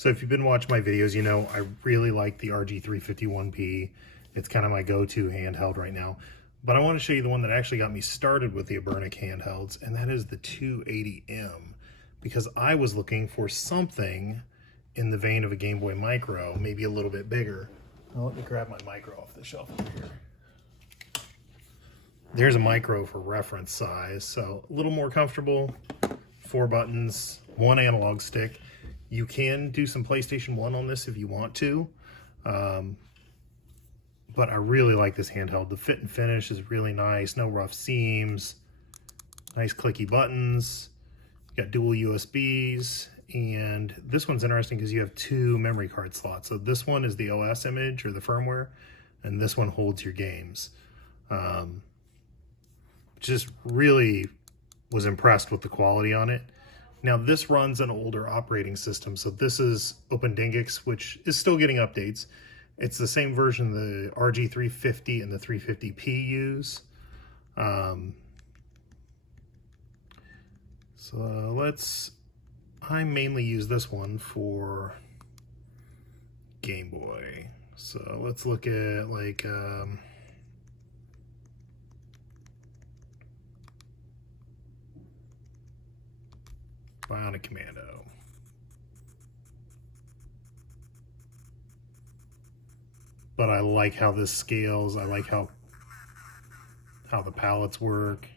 So if you've been watching my videos, you know I really like the RG351P. It's kind of my go-to handheld right now. But I want to show you the one that actually got me started with the Abernic handhelds, and that is the 280M. Because I was looking for something in the vein of a Game Boy Micro, maybe a little bit bigger. Well, let me grab my micro off the shelf over here. There's a micro for reference size, so a little more comfortable. 4 buttons, 1 analog stick. You can do some PlayStation 1 on this if you want to, but I really like this handheld. The fit and finish is really nice, no rough seams, nice clicky buttons. You got dual USBs, and this one's interesting because you have 2 memory card slots. So this one is the OS image or the firmware, and this one holds your games. Just really was impressed with the quality on it. Now this runs an older operating system, so this is OpenDingix, which is still getting updates. It's the same version the RG350 and the 350P use. I mainly use this one for Game Boy. So let's look at like Bionic Commando. But I like how this scales. I like how the palettes work.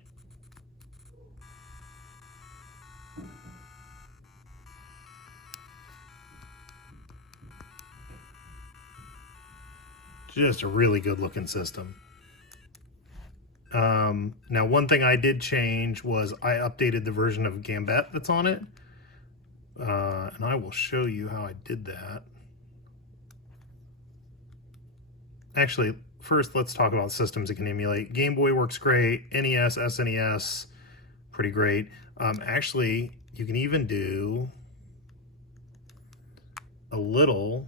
Just a really good looking system. Now one thing I did change was I updated the version of Gambit that's on it. And I will show you how I did that. Actually, first let's talk about systems it can emulate. Game Boy works great, NES, SNES, pretty great. Actually, you can even do a little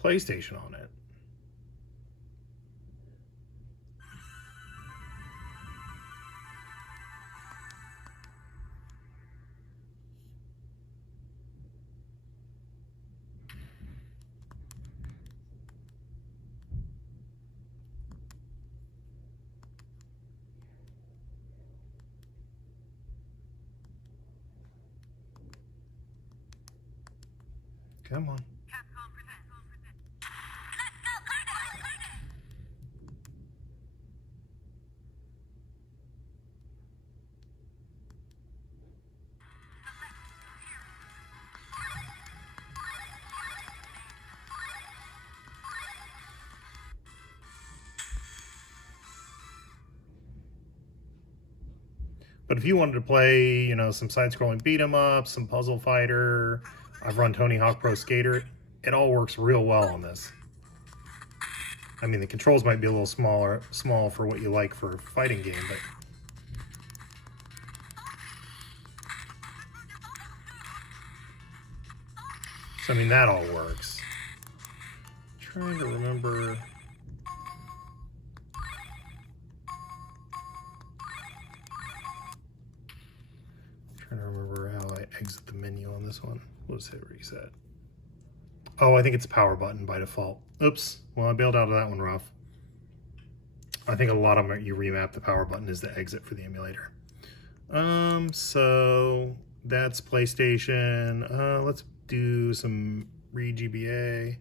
PlayStation on it. Come on. But if you wanted to play, you know, some side-scrolling beat 'em up, some puzzle fighter, I've run Tony Hawk Pro Skater, it all works real well on this. I mean, the controls might be a little small for what you like for a fighting game, but so I mean that all works. Trying to remember. Trying to remember how I exit the menu on this one. We'll just hit reset. Oh, I think it's a power button by default. Oops. Well, I bailed out of that one rough. I think a lot of them you remap the power button is the exit for the emulator. So that's PlayStation. Let's do some re-GBA.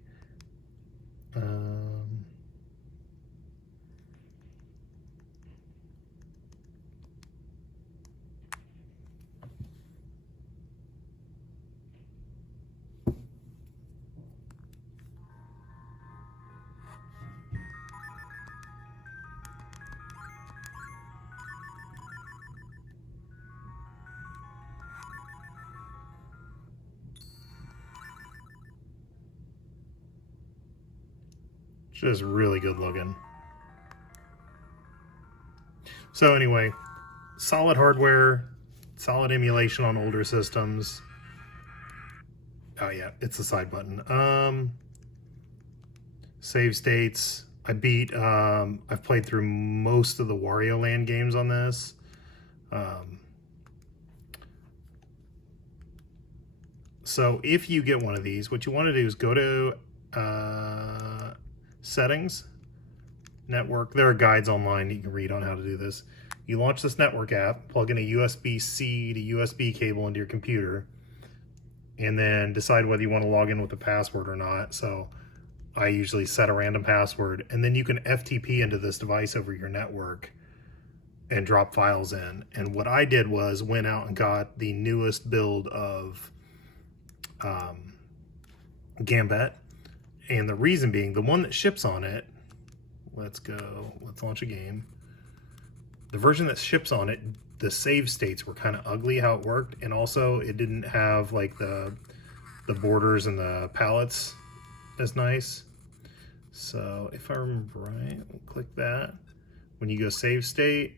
Just really good looking. So anyway, solid hardware, solid emulation on older systems. Oh yeah, it's the side button. Save states. I've played through most of the Wario Land games on this. So if you get one of these, what you want to do is go to settings, network. There are guides online you can read on how to do this. You launch this network app, plug in a USB-C to USB cable into your computer, and then decide whether you want to log in with a password or not. So I usually set a random password, and then you can FTP into this device over your network and drop files in. And what I did was went out and got the newest build of Gambit, and the reason being, the one that ships on it, let's launch a game. The version that ships on it, the save states were kind of ugly how it worked, and also it didn't have like the borders and the palettes as nice. So if I remember right, we'll click that. When you go save state,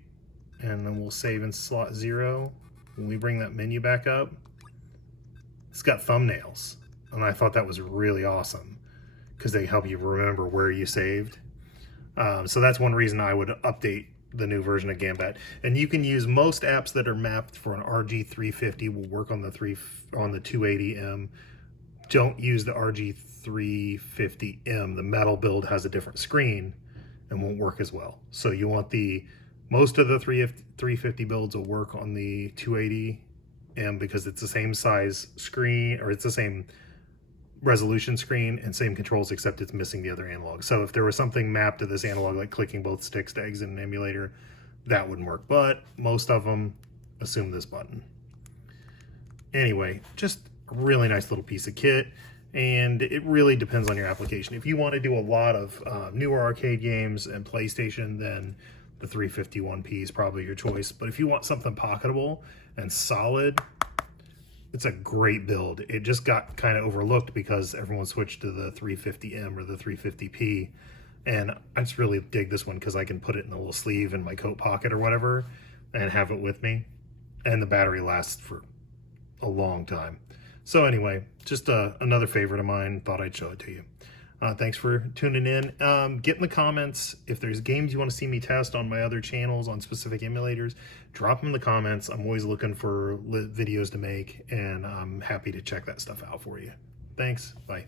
and then we'll save in slot 0. When we bring that menu back up, it's got thumbnails, and I thought that was really awesome because they help you remember where you saved. So that's one reason I would update the new version of Gambit. And you can use most apps that are mapped for an RG350 will work on the 280M. Don't use the RG350M. The metal build has a different screen and won't work as well. So you want most of the 350 builds will work on the 280M because it's the same size screen, or it's the same resolution screen and same controls, except it's missing the other analog. So if there was something mapped to this analog, like clicking both sticks to exit an emulator, that wouldn't work. But most of them assume this button. Anyway, just a really nice little piece of kit, and it really depends on your application. If you want to do a lot of newer arcade games and PlayStation, then the 351P is probably your choice. But if you want something pocketable and solid, it's a great build. It just got kind of overlooked because everyone switched to the 350M or the 350P. And I just really dig this one because I can put it in a little sleeve in my coat pocket or whatever and have it with me. And the battery lasts for a long time. So anyway, just another favorite of mine. Thought I'd show it to you. Thanks for tuning in. Get in the comments if there's games you want to see me test on my other channels on specific emulators. Drop them in the comments. I'm always looking for videos to make, and I'm happy to check that stuff out for you. Thanks. Bye.